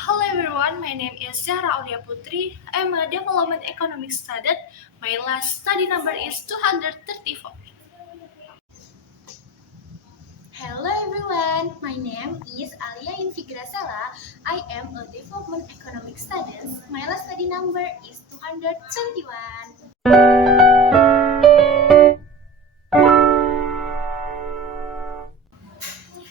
Hello everyone, my name is Zahra Aulia Putri. I'm a development economics student. My last study number is 234. Hello everyone, my name is Alia Invigrasela. I am a development economics student. My last study number is 221.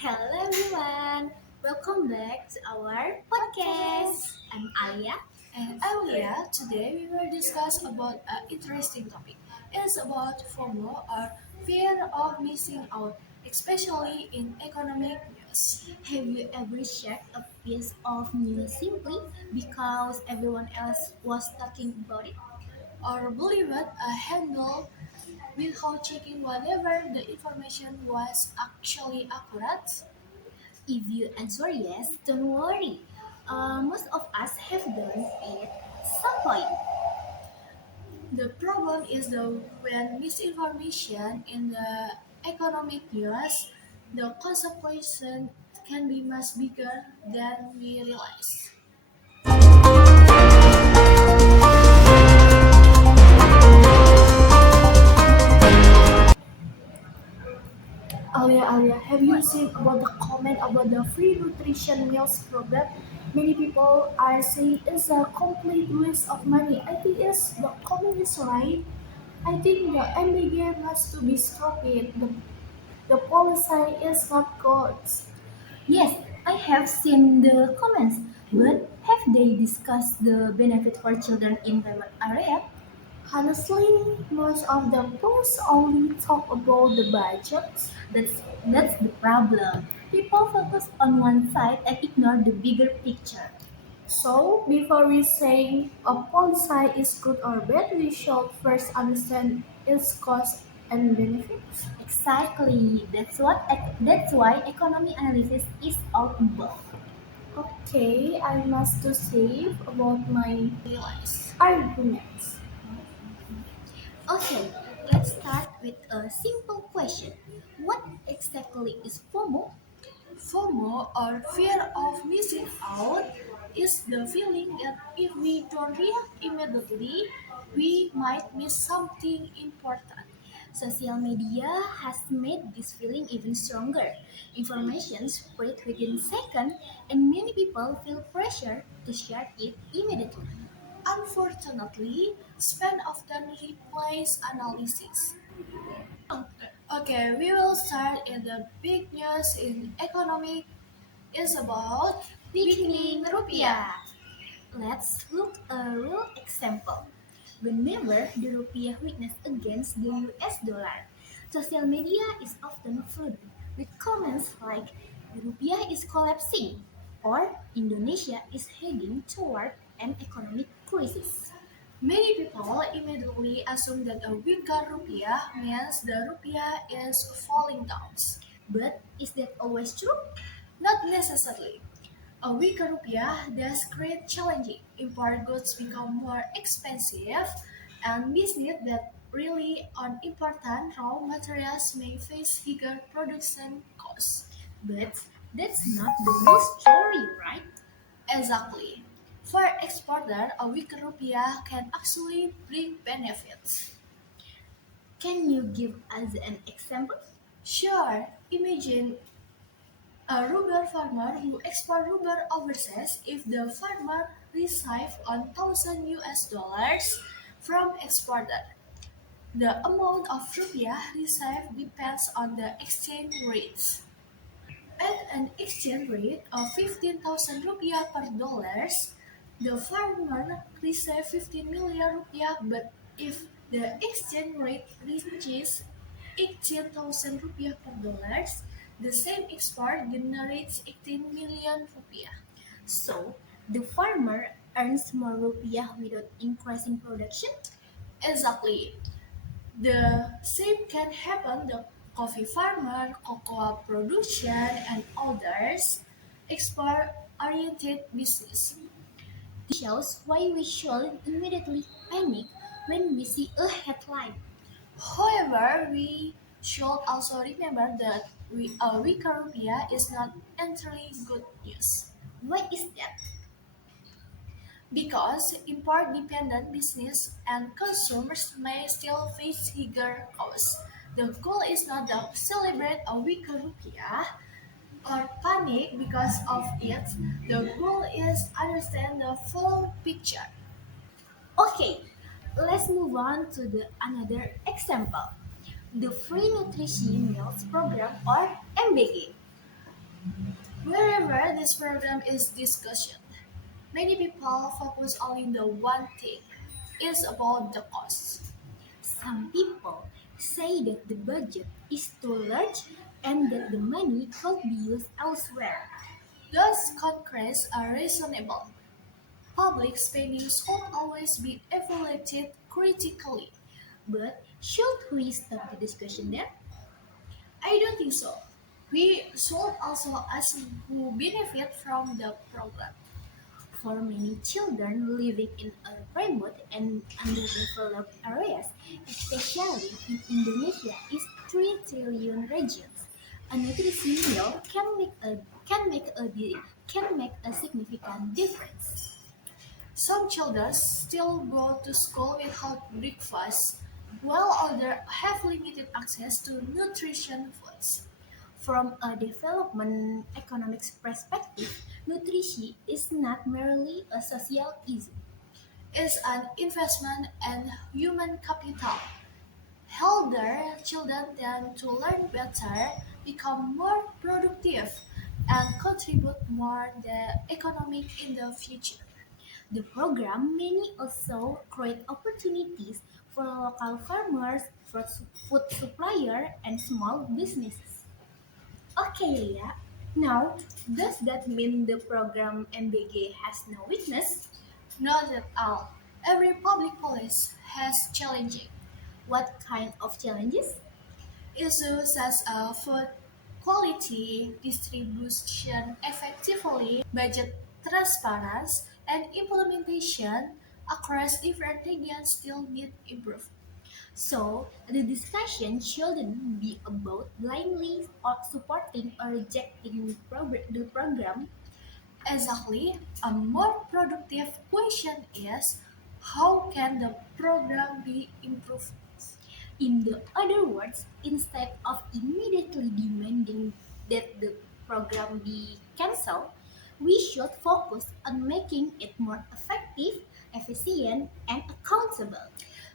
Hello everyone, welcome back to our podcast. I'm Alia. And earlier today we will discuss about an interesting topic. It's about FOMO or fear of missing out, especially in economic news. Have you ever checked a piece of news simply because everyone else was talking about it? Or believe it a handle without checking whether the information was actually accurate? If you answer yes, don't worry. Most of us have done it some point. The problem is the when misinformation in the economic news, the consequences can be much bigger than we realize. Alia, have you seen about the comment about the free nutrition meals program? Many people are saying it's a complete waste of money. I think it's the comment is right. I think the MBA has to be stopped. The policy is not good. Yes, I have seen the comments, but have they discussed the benefit for children in remote area? Honestly, most of the posts only talk about the budget. That's the problem. People focus on one side and ignore the bigger picture. So, before we say a policy is good or bad, we should first understand its costs and benefits. Exactly. That's why economy analysis is all about. Okay, I must to say about my arguments. Okay, let's start with a simple question. What exactly is FOMO? FOMO or fear of missing out is the feeling that if we don't react immediately, we might miss something important. Social media has made this feeling even stronger. Information spread within seconds, and many people feel pressure to share it immediately. Unfortunately, spam often replaces analysis. Okay, we will start in the big news in economic is about Weakening weakening rupiah. rupiah. Let's look a real example. Whenever the rupiah weakness against the US dollar, social media is often flooded with comments like the rupiah is collapsing or Indonesia is heading toward an economic crisis. Many people immediately assume that a weaker rupiah means the rupiah is falling down. But is that always true? Not necessarily. A weaker rupiah does create challenging. Import goods become more expensive, and business that rely on important raw materials may face bigger production costs. But that's not the whole story, right? Exactly. For exporter, a weaker rupiah can actually bring benefits. Can you give us an example? Sure, imagine a rubber farmer who export rubber overseas. If the farmer receives 1,000 US dollars from exporter, the amount of rupiah received depends on the exchange rates. At an exchange rate of 15,000 rupiah per dollars, the farmer receives 15 million rupiah. But if the exchange rate reaches 18,000 rupiah per dollars, the same export generates 18 million rupiah. So, the farmer earns more rupiah without increasing production? Exactly. The same can happen the coffee farmer, cocoa production, and others export-oriented business. This shows why we should immediately panic when we see a headline. However, we should also remember that a weaker rupiah is not entirely good news. Why is that? because import-dependent business and consumers may still face higher costs. The goal is not to celebrate a weaker rupiah or panic because of it. The goal is understand the full picture. Okay, let's move on to the another example. The Free Nutrition Meals Program or MBG. Wherever this program is discussed, many people focus only on the one thing. It's about the cost. Some people say that the budget is too large and that the money could be used elsewhere. Those concerns are reasonable. Public spending should always be evaluated critically. But should we stop the discussion there? I don't think so. We should also ask who benefit from the program. For many children living in a remote and underdeveloped areas, especially in Indonesia, is 3 trillion regions. A nutrition meal can make a significant difference. Some children still go to school without breakfast, while others have limited access to nutrition foods. From a development economics perspective, nutrition is not merely a social issue. It's an investment in human capital. Healthier children tend to learn better, become more productive, and contribute more to the economy in the future. The program may also create opportunities for local farmers, food suppliers, and small businesses. Okay, yeah. Now, does that mean the program MBG has no weakness? Not at all. Every public policy has challenging What kind of challenges? issues such as food quality, distribution effectively, budget transparency, and implementation across different regions still need improvement. So, the discussion shouldn't be about blindly or supporting or rejecting the program. Exactly. A more productive question is how can the program be improved? In the other words, instead of immediately demanding that the program be cancelled, we should focus on making it more effective, efficient, and accountable.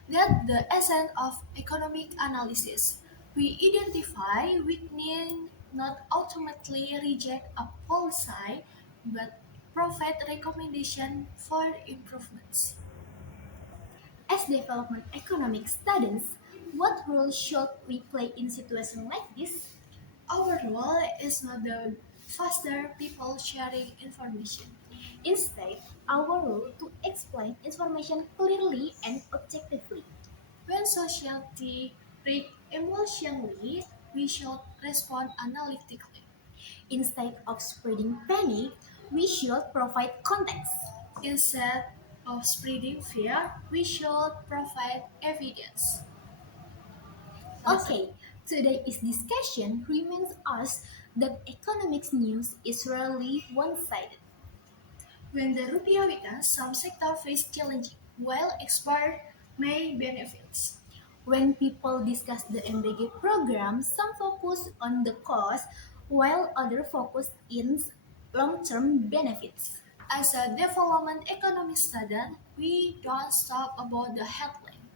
That's the essence of economic analysis. We identify weakness, not ultimately reject a policy, but provide recommendation for improvements. As development economic students, what role should we play in situations like this? Our role is not the faster people sharing information. Instead, our role to explain information clearly and objectively. When society react emotionally, we should respond analytically. Instead of spreading panic, we should provide context. Instead of spreading fear, we should provide evidence. Okay, today's discussion reminds us that economics news is rarely one-sided. When the rupiah weakens, some sectors face challenges, while experts may benefit. When people discuss the MBG program, some focus on the cost while others focus in long-term benefits. As a development economic student, we don't stop about the headline.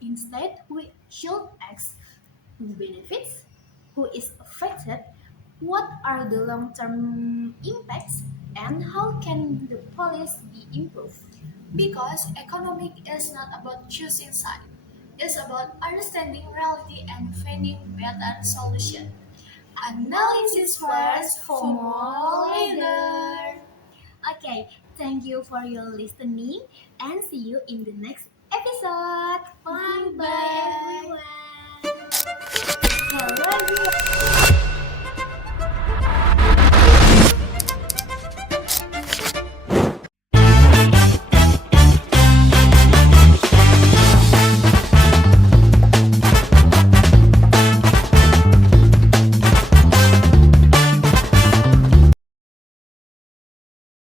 Instead, we should ask who benefits, who is affected, what are the long-term impacts, and how can the policy be improved. Because economic is not about choosing side. It's about understanding reality and finding better solution. Analysis first, for more later. Okay, thank you for your listening and see you in the next episode. Bye bye Goodbye. everyone. Hello everyone.